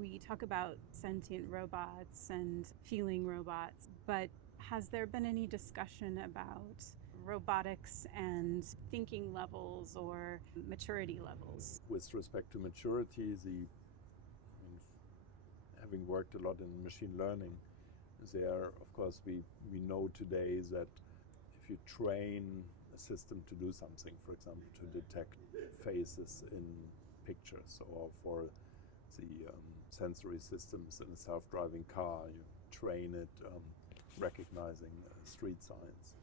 We talk about sentient robots and feeling robots, but has there been any discussion about robotics and thinking levels or maturity levels? With respect to maturity, having worked a lot in machine learning, of course, we know today that if you train a system to do something, for example, to detect faces in pictures, or for the sensory systems in a self-driving car, you train it recognizing street signs,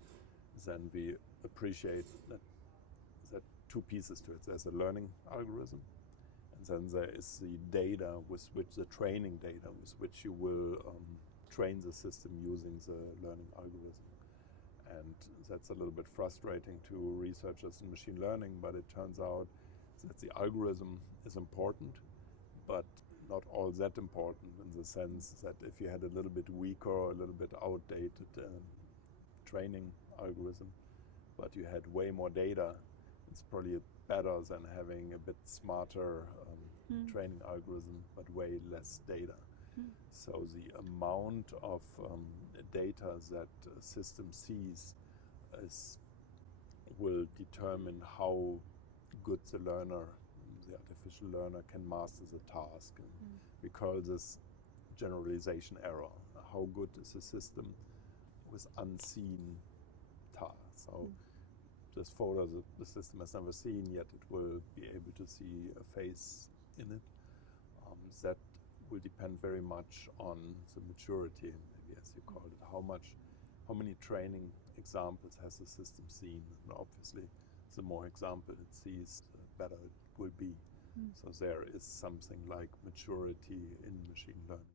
then we appreciate that two pieces to it. There's a learning algorithm, and then there is the data the training data with which you will train the system using the learning algorithm. And that's a little bit frustrating to researchers in machine learning, but it turns out that the algorithm is important, but not all that important, in the sense that if you had a little bit weaker or a little bit outdated training algorithm, but you had way more data, it's probably better than having a bit smarter training algorithm, but way less data. So the amount of data that a system sees will determine how good the artificial learner, can master the task. And we call this generalization error. How good is the system with unseen tasks? So this photo the system has never seen, yet it will be able to see a face in it. That will depend very much on the maturity, maybe as you call it. How many training examples has the system seen? And obviously, the more examples it sees, the better it will be. So there is something like maturity in machine learning.